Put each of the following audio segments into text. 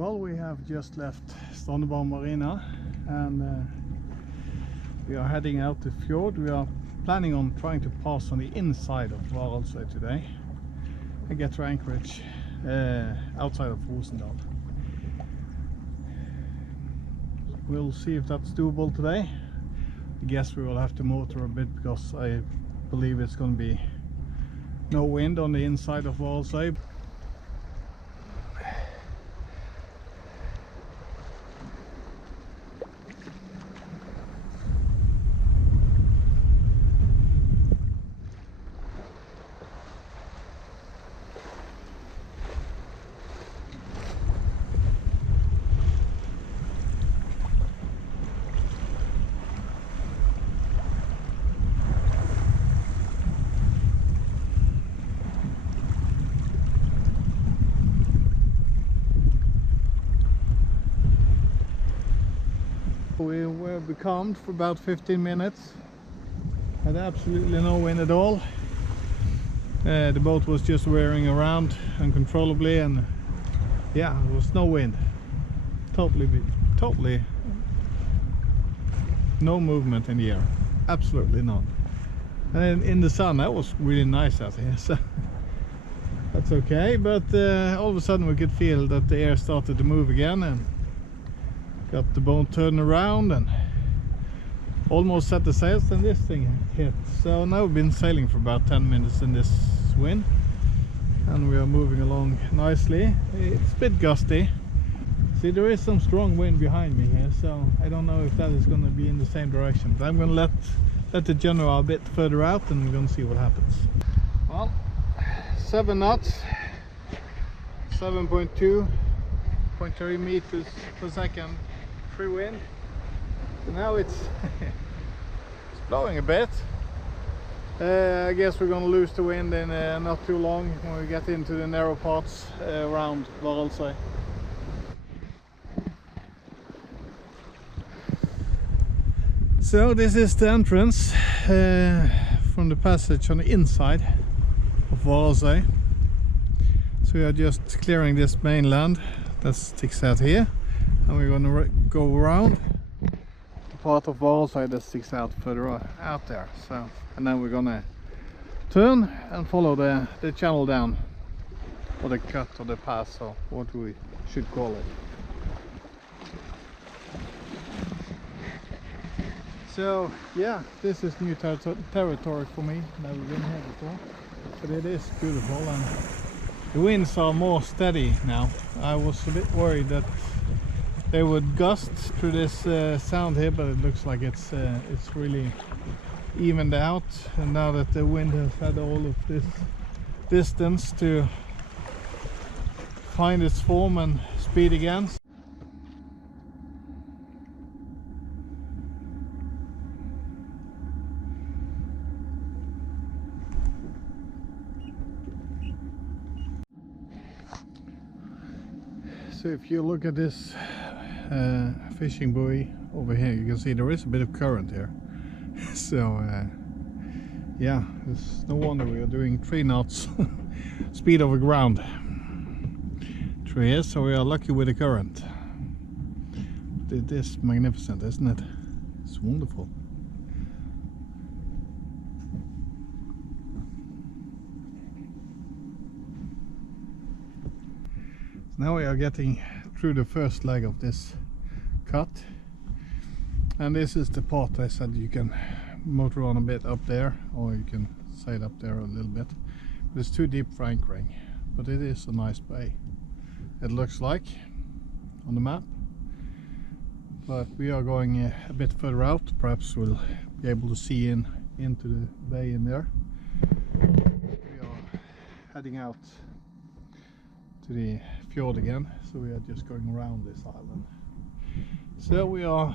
Well, we have just left Strandebarm Marina and we are heading out the fjord. We are planning on trying to pass on the inside of Varaldsøy today and get to anchorage outside of Rosendal. We'll see if that's doable today. I guess we will have to motor a bit because I believe it's going to be no wind on the inside of Varaldsøy. We were becalmed for about 15 minutes. Had absolutely no wind at all. The boat was just whirring around uncontrollably, and yeah, there was no wind. Totally no movement in the air. Absolutely none. And in the sun, that was really nice out here, so that's okay. But all of a sudden we could feel that the air started to move again, and got the boat turned around and almost set the sails, and this thing hit. So now we've been sailing for about 10 minutes in this wind and we are moving along nicely. It's a bit gusty. See, there is some strong wind behind me here, so I don't know if that is going to be in the same direction, but I'm going to let it generate a bit further out and we're going to see what happens. Well, 7 knots, 7.3 meters per second free wind. So now it's it's blowing a bit. I guess we're going to lose the wind in not too long when we get into the narrow parts around Varaldsøy. So this is the entrance from the passage on the inside of Varaldsøy. So we are just clearing this mainland that sticks out here, and we're going to go around the part of Varaldsøy that sticks out further out there. So, and then we're going to turn and follow the channel down, or the cut or the pass, or what we should call it. So yeah, this is new territory for me. Never been here before, but it is beautiful, and the winds are more steady now. I was a bit worried that they would gust through this sound here, but it looks like it's really evened out. And now that the wind has had all of this distance to find its form and speed again. So if you look at this fishing buoy over here, you can see there is a bit of current here. So yeah, it's no wonder we are doing 3 knots speed over ground through here, so we are lucky with the current. It is magnificent, isn't it? It's wonderful. Now we are getting through the first leg of this cut, and this is the part I said you can motor on a bit up there, or you can sail up there a little bit. But it's too deep for anchoring, but it is a nice bay, it looks like on the map. But we are going a bit further out. Perhaps we'll be able to see into the bay in there. We are heading out to the fjord again, so we are just going around this island. So we are,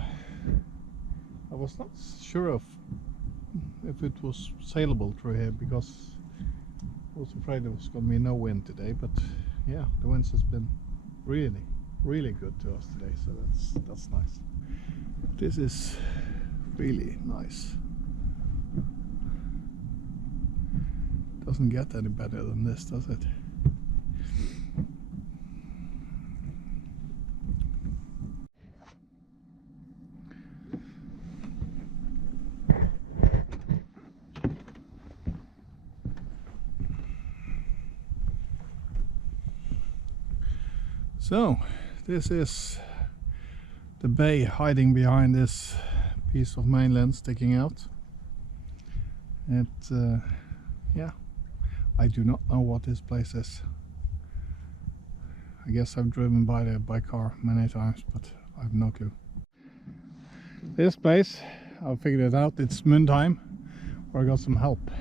I was not sure if it was sailable through here, because I was afraid there was going to be no wind today, but yeah, the winds has been really good to us today, so that's nice. This is really nice. Doesn't get any better than this, does it? So this is the bay hiding behind this piece of mainland sticking out. Yeah, I do not know what this place is. I guess I've driven by there by car many times, but I have no clue. This place, I figured it out, it's Mundheim, where I got some help.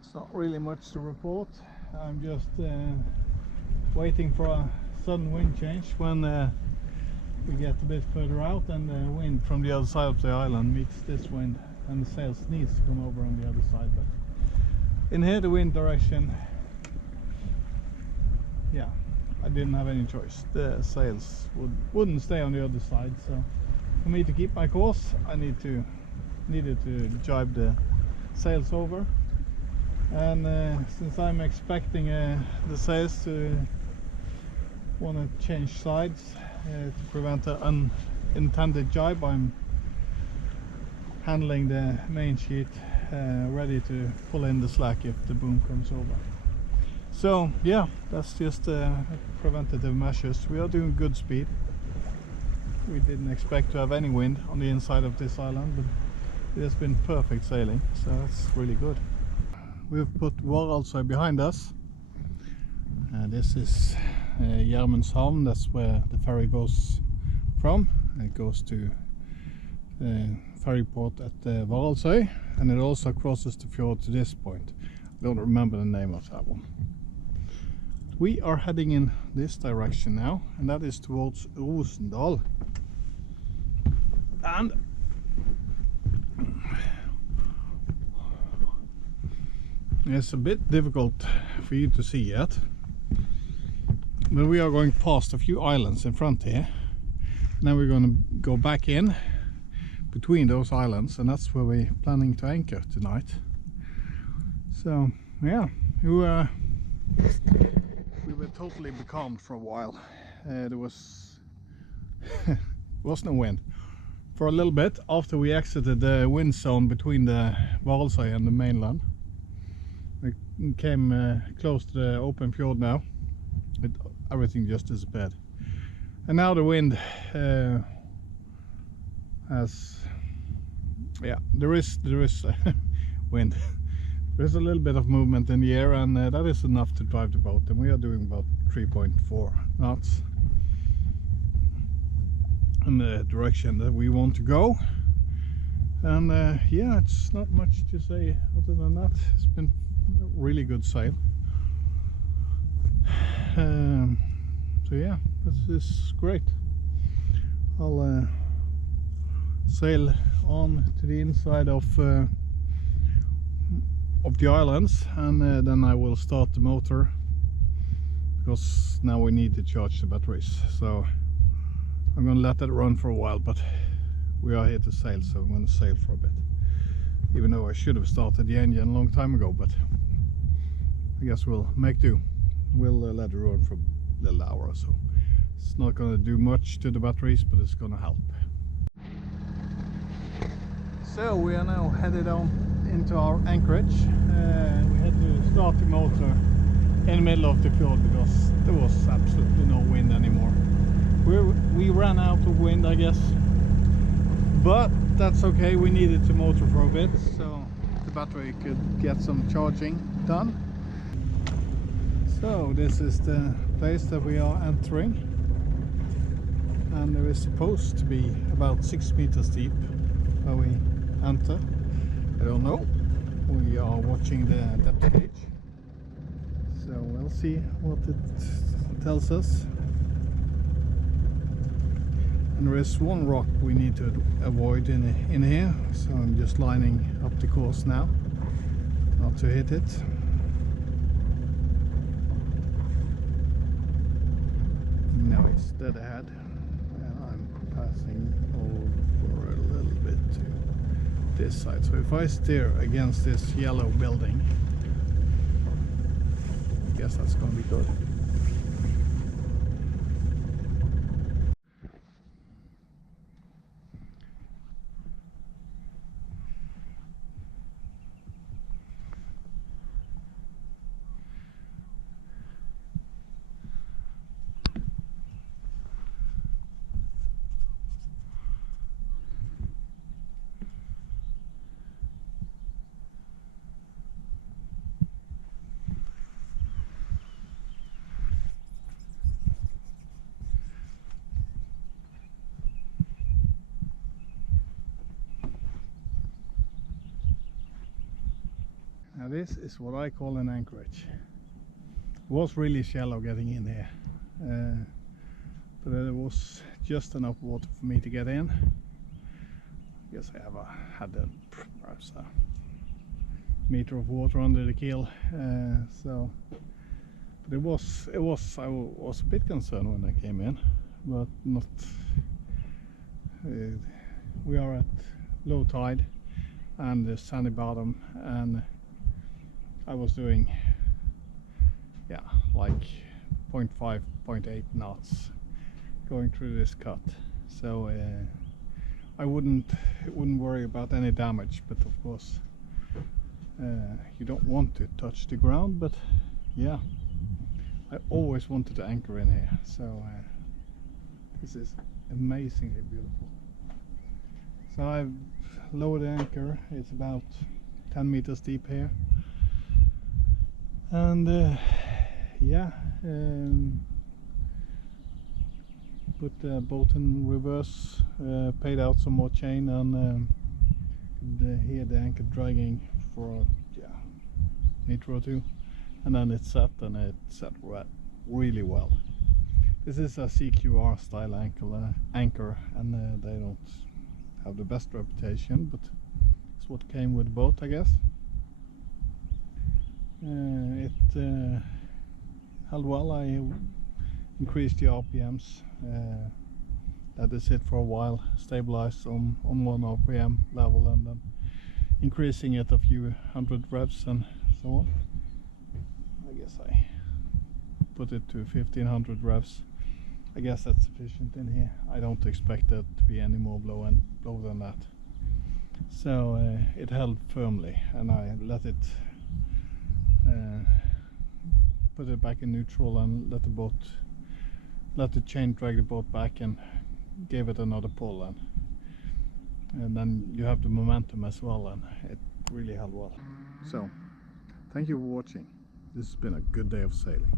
It's not really much to report. I'm just waiting for a sudden wind change when we get a bit further out and the wind from the other side of the island meets this wind, and the sails needs to come over on the other side. But in here the wind direction, yeah, I didn't have any choice. The sails wouldn't stay on the other side, so for me to keep my course I needed to jibe the sails over. And since I'm expecting the sails to want to change sides to prevent an unintended jibe, I'm handling the main sheet ready to pull in the slack if the boom comes over. So yeah, that's just preventative measures. We are doing good speed. We didn't expect to have any wind on the inside of this island, but it has been perfect sailing, so that's really good. We've put Varaldsøy behind us. This is Gjermundshavn, that's where the ferry goes from. It goes to the ferry port at Varaldsøy, and it also crosses the fjord to this point. I don't remember the name of that one. We are heading in this direction now, and that is towards Rosendal. And it's a bit difficult for you to see yet, but we are going past a few islands in front here. Now we're going to go back in between those islands, and that's where we're planning to anchor tonight. So yeah, we were totally becalmed for a while. There was no wind for a little bit after we exited the wind zone between the Varaldsøy and the mainland. We came close to the open fjord now, but everything just disappeared. And now the wind has, yeah, there is wind. There's a little bit of movement in the air, and that is enough to drive the boat. And we are doing about 3.4 knots in the direction that we want to go. And yeah, it's not much to say other than that. It's been a really good sail. So yeah, this is great. I'll sail on to the inside of the islands, and then I will start the motor, because now we need to charge the batteries. So I'm going to let that run for a while, but we are here to sail, so I'm going to sail for a bit. Even though I should have started the engine a long time ago, but I guess we'll make do. We'll let it run for a little hour or so. It's not going to do much to the batteries, but it's going to help. So we are now headed on into our anchorage. We had to start the motor in the middle of the fjord because there was absolutely no wind anymore. We ran out of wind, I guess, but that's okay. We needed the motor for a bit so the battery could get some charging done. So this is the place that we are entering, and there is supposed to be about 6 meters deep where we enter. I don't know. We are watching the depth gauge, so we'll see what it tells us. And there is one rock we need to avoid in here, so I'm just lining up the course now, not to hit it. Now it's dead ahead, and I'm passing over a little bit to this side. So if I steer against this yellow building, guess that's gonna be good. Now this is what I call an anchorage. It was really shallow getting in here, but there was just enough water for me to get in. I guess I had perhaps a meter of water under the keel, but I was a bit concerned when I came in, but not. We are at low tide and the sandy bottom, and I was doing like 0.5, 0.8 knots going through this cut, so I wouldn't worry about any damage. But of course you don't want to touch the ground, but yeah, I always wanted to anchor in here, so this is amazingly beautiful. So I've lowered the anchor. It's about 10 meters deep here, and put the boat in reverse, paid out some more chain, and hear the anchor dragging for a meter or two, and then it set, and it set really well. This is a CQR style anchor, and they don't have the best reputation, but it's what came with the boat, I guess. It held well. I increased the RPMs, let it sit for a while, stabilized on 1 RPM level, and then increasing it a few hundred revs and so on. I guess I put it to 1500 revs. I guess that's sufficient in here. I don't expect it to be any more blow than that. So it held firmly, and I let it put it back in neutral and let the chain drag the boat back, and gave it another pull, and then you have the momentum as well, and it really held well. So thank you for watching. This has been a good day of sailing.